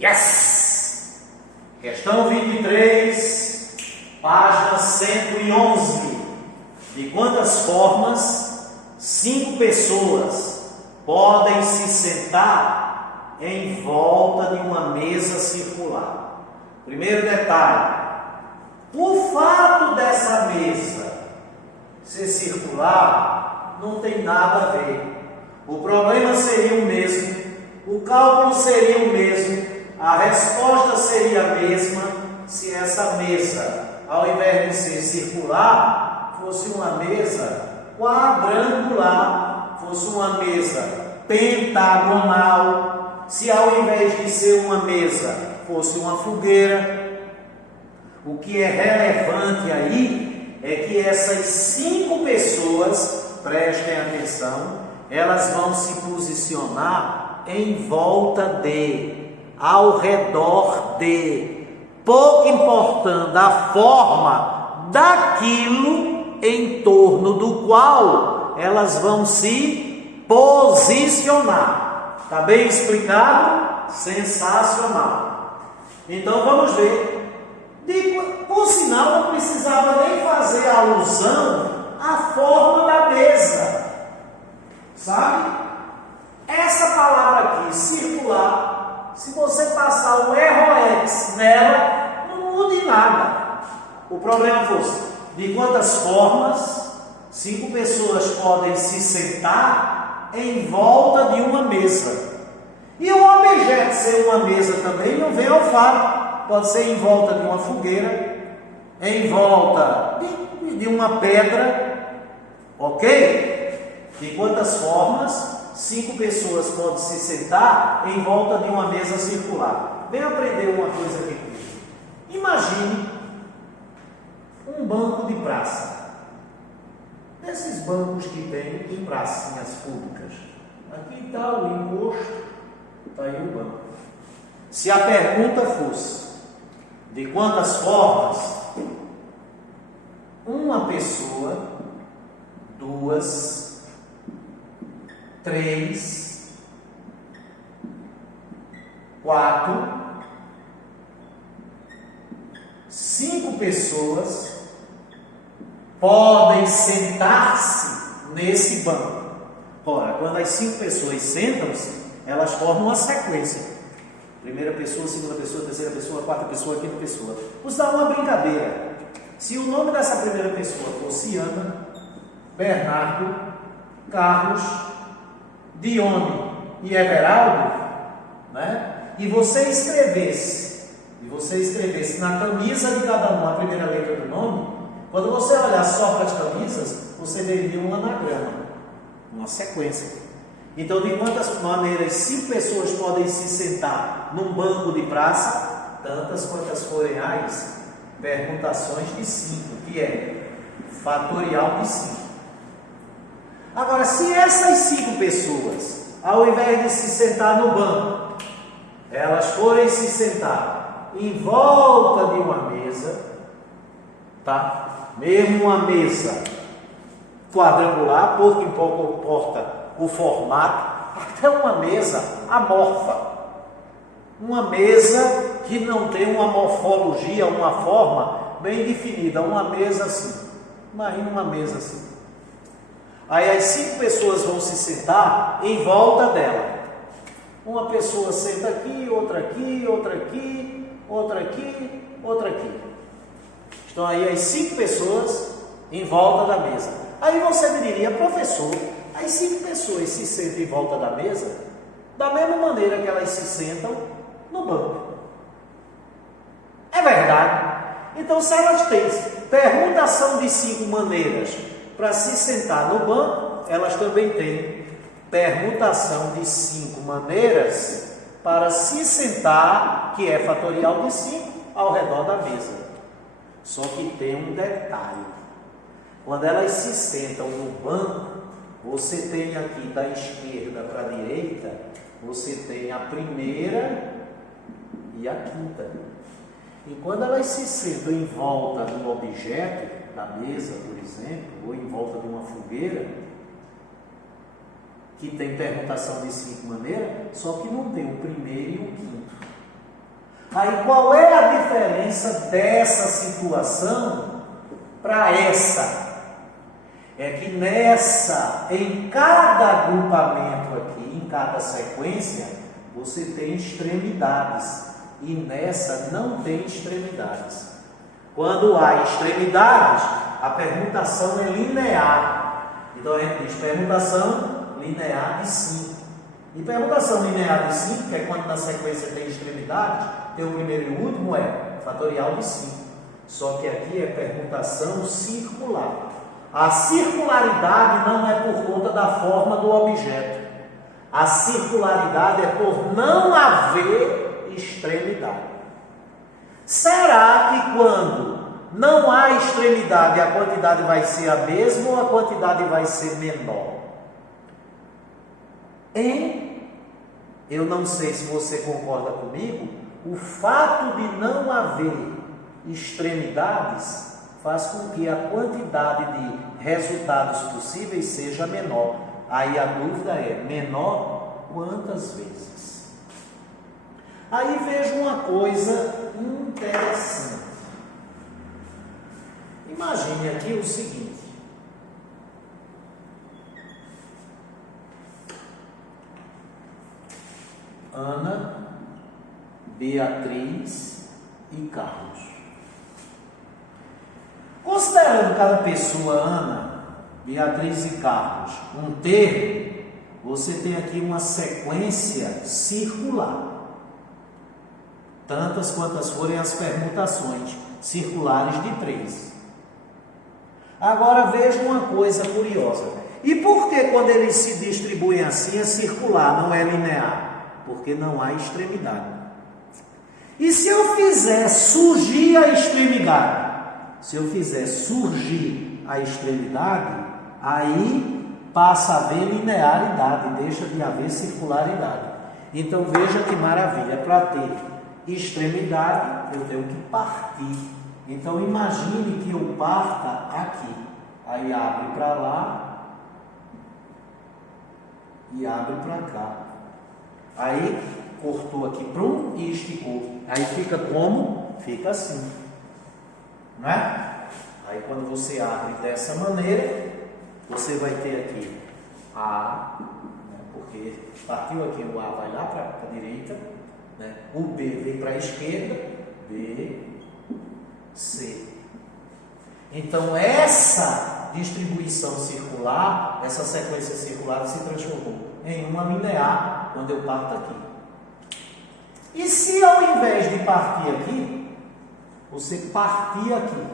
Yes! Questão 23, página 111. De quantas formas 5 pessoas podem se sentar em volta de uma mesa circular? Primeiro detalhe: o fato dessa mesa ser circular não tem nada a ver. O problema seria o mesmo, o cálculo seria o mesmo, a resposta seria a mesma se essa mesa, ao invés de ser circular, fosse uma mesa quadrangular, fosse uma mesa pentagonal, se ao invés de ser uma mesa fosse uma fogueira. O que é relevante aí é que essas 5 pessoas, prestem atenção, elas vão se posicionar em volta de, ao redor de, pouco importando a forma daquilo em torno do qual elas vão se posicionar. Está bem explicado? Sensacional. Então vamos ver. Por sinal, não precisava nem fazer alusão à forma da mesa. Sabe? Essa palavra aqui, circular, se você passar um ROX nela, não muda em nada. O problema fosse, de quantas formas 5 pessoas podem se sentar em volta de uma mesa. E o objeto ser uma mesa também não vem ao fato. Pode ser em volta de uma fogueira, em volta de uma pedra, ok? De quantas formas 5 pessoas podem se sentar em volta de uma mesa circular? Vem aprender uma coisa aqui comigo. Imagine um banco de praça. Desses bancos que tem em pracinhas públicas. Aqui está o encosto, está aí o banco. Se a pergunta fosse: de quantas formas uma pessoa, 2, 3, 4, 5 pessoas podem sentar-se nesse banco? Ora, quando as 5 pessoas sentam-se, elas formam uma sequência. Primeira pessoa, segunda pessoa, terceira pessoa, quarta pessoa, quinta pessoa. Vou dar uma brincadeira. Se o nome dessa primeira pessoa fosse Ana, Bernardo, Carlos, Dione e Everaldo, né? E você escrevesse na camisa de cada um a primeira letra do nome, quando você olhar só para as camisas, você veria um anagrama, uma sequência. Então, de quantas maneiras 5 pessoas podem se sentar num banco de praça? Tantas quantas forem as permutações de 5, que é fatorial de 5. Agora, se essas 5 pessoas, ao invés de se sentar no banco, elas forem se sentar em volta de uma mesa, tá? Mesmo uma mesa quadrangular, pouco importa o formato, até uma mesa amorfa, uma mesa que não tem uma morfologia, uma forma bem definida, uma mesa assim. Imagina uma mesa assim. Aí as 5 pessoas vão se sentar em volta dela. Uma pessoa senta aqui, outra aqui, outra aqui, outra aqui, outra aqui. Estão aí as 5 pessoas em volta da mesa. Aí você me diria: professor, as 5 pessoas se sentam em volta da mesa da mesma maneira que elas se sentam no banco. É verdade. Então, se elas têm permutação de 5 maneiras para se sentar no banco, elas também têm permutação de 5 maneiras para se sentar, que é fatorial de 5, ao redor da mesa. Só que tem um detalhe: quando elas se sentam no banco, você tem aqui da esquerda para a direita, você tem a primeira e a quinta. E quando elas se sentam em volta do objeto, da mesa, por exemplo, ou em volta de uma fogueira, que tem permutação de 5 maneiras, só que não tem o primeiro e o quinto. Aí qual é a diferença dessa situação para essa? É que nessa, em cada agrupamento aqui, em cada sequência, você tem extremidades. E nessa não tem extremidades. Quando há extremidades, a permutação é linear. Então a gente diz permutação linear de 5. E permutação linear de 5, que é quando na sequência tem extremidades, tem o primeiro e o último, é fatorial de 5. Só que aqui é permutação circular. A circularidade não é por conta da forma do objeto. A circularidade é por não haver extremidade. Será que quando não há extremidade, a quantidade vai ser a mesma ou a quantidade vai ser menor? Eu não sei se você concorda comigo, o fato de não haver extremidades faz com que a quantidade de resultados possíveis seja menor. Aí a dúvida é, menor quantas vezes? Aí veja uma coisa interessante. Imagine aqui o seguinte. Ana, Beatriz e Carlos. Considerando cada pessoa, Ana, Beatriz e Carlos, um termo, você tem aqui uma sequência circular. Tantas quantas forem as permutações circulares de 3. Agora veja uma coisa curiosa. E por que quando eles se distribuem assim é circular, não é linear? Porque não há extremidade. E se eu fizer surgir a extremidade? Se eu fizer surgir a extremidade, aí passa a haver linearidade, deixa de haver circularidade. Então veja que maravilha, para ter extremidade eu tenho que partir. Então imagine que eu parta aqui, aí abre para lá e abre para cá. Aí cortou aqui e esticou. Aí fica como? Fica assim. Não é? Aí quando você abre dessa maneira, você vai ter aqui A, né? Porque partiu aqui o A, vai lá para a direita, né? O B vem para a esquerda, B, C. Então essa distribuição circular, essa sequência circular se transformou em uma linear quando eu parto aqui. E se ao invés de partir aqui, você partir aqui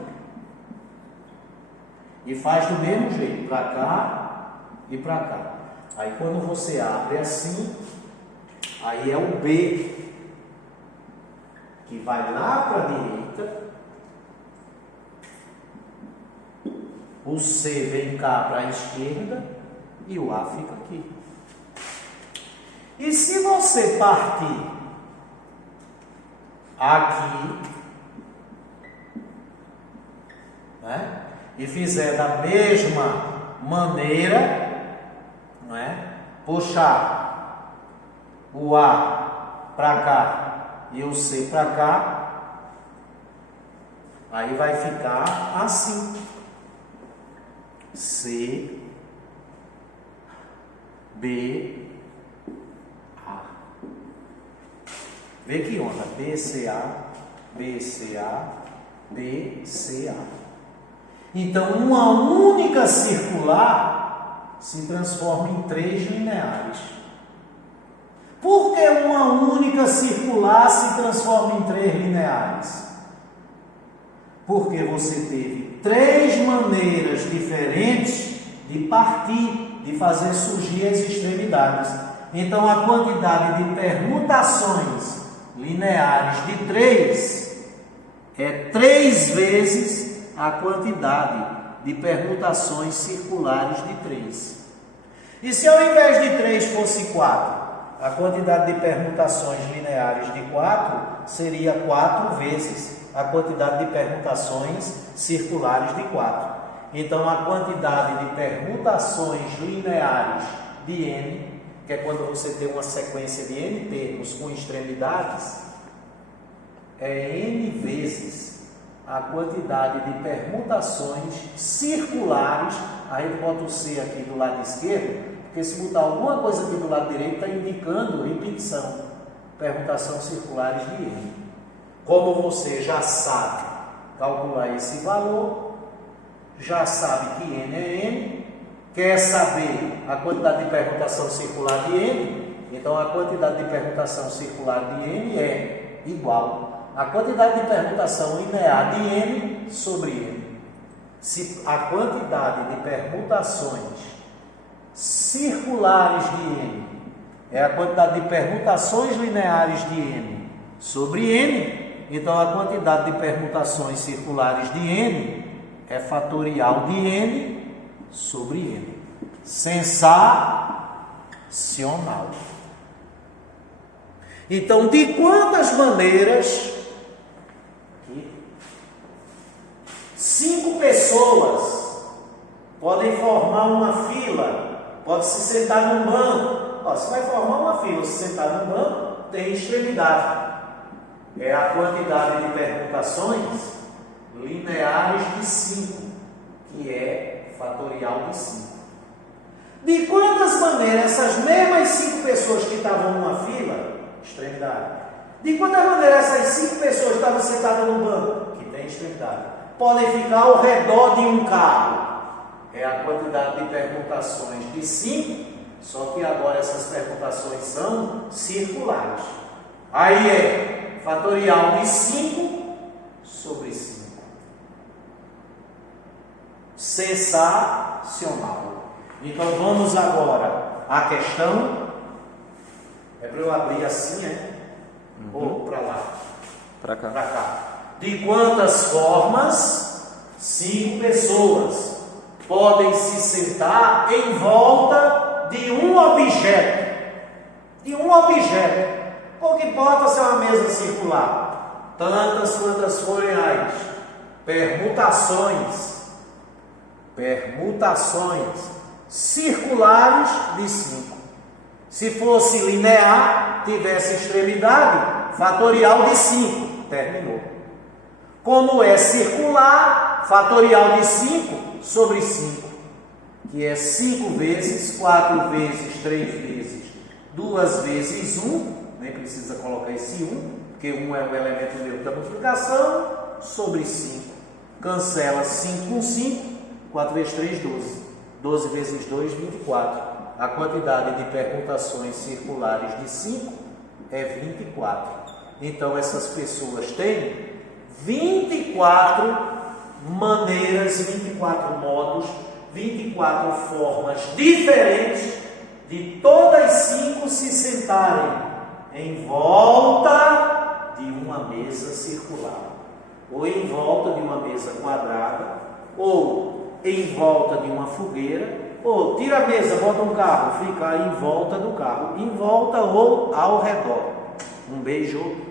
e faz do mesmo jeito, para cá e para cá. Aí quando você abre assim, aí é o B que vai lá para a direita, o C vem cá para a esquerda e o A fica aqui. E se você partir aqui, né, e fizer da mesma maneira, né, puxar o A para cá e o C para cá, aí vai ficar assim. C, B, A. Vê que onda? BCA, BCA, BCA. Então, uma única circular se transforma em 3 lineares. Por que uma única circular se transforma em 3 lineares? Porque você teve 3 maneiras diferentes de partir, de fazer surgir as extremidades. Então, a quantidade de permutações lineares de 3 é 3 vezes a quantidade de permutações circulares de 3. E se ao invés de 3 fosse 4, a quantidade de permutações lineares de 4 seria 4 vezes a quantidade de permutações circulares de 4. Então, a quantidade de permutações lineares de n, que é quando você tem uma sequência de n termos com extremidades, é N vezes a quantidade de permutações circulares. A gente bota o C aqui do lado esquerdo, porque se botar alguma coisa aqui do lado direito, está indicando repetição. Permutação circulares de N. Como você já sabe calcular esse valor, já sabe que N é N, quer saber a quantidade de permutação circular de N, então a quantidade de permutação circular de N é igual à quantidade de permutação linear de N sobre N. Se a quantidade de permutações circulares de N é a quantidade de permutações lineares de N sobre N, então a quantidade de permutações circulares de N é fatorial de N sobre N. Sensacional! Então, de quantas maneiras 5 pessoas podem formar uma fila, pode se sentar num banco? Você vai formar uma fila, se sentar num banco, tem extremidade. É a quantidade de permutações lineares de 5, que é fatorial de 5. De quantas maneiras essas mesmas 5 pessoas que estavam numa fila, extremidade. De quantas maneiras essas 5 pessoas que estavam sentadas no banco, que tem extremidade, podem ficar ao redor de um carro? É a quantidade de permutações de 5, só que agora essas permutações são circulares. Aí é fatorial de 5 sobre 5. Sensacional! Então vamos agora à questão. É para eu abrir assim, é? Ou para lá? Para cá. Para cá. De quantas formas 5 pessoas podem se sentar em volta de um objeto? De um objeto. Pouco importa se é uma mesa circular. Tantas quantas forem as permutações circulares de 5. Se fosse linear, tivesse extremidade, fatorial de 5. Terminou. Como é circular, fatorial de 5 sobre 5. Que é 5 vezes, 4 vezes, 3 vezes, 2 vezes 1. Nem precisa colocar esse 1, porque 1 é o elemento neutro da multiplicação, sobre 5. Cancela 5 com 5, 4 vezes 3, 12. 12 vezes 2, 24. A quantidade de permutações circulares de 5 é 24. Então, essas pessoas têm 24 maneiras, 24 modos, 24 formas diferentes de todas 5 se sentarem em volta de uma mesa circular, ou em volta de uma mesa quadrada, ou em volta de uma fogueira, ou tira a mesa, bota um carro, fica em volta do carro, em volta ou ao redor. Um beijo.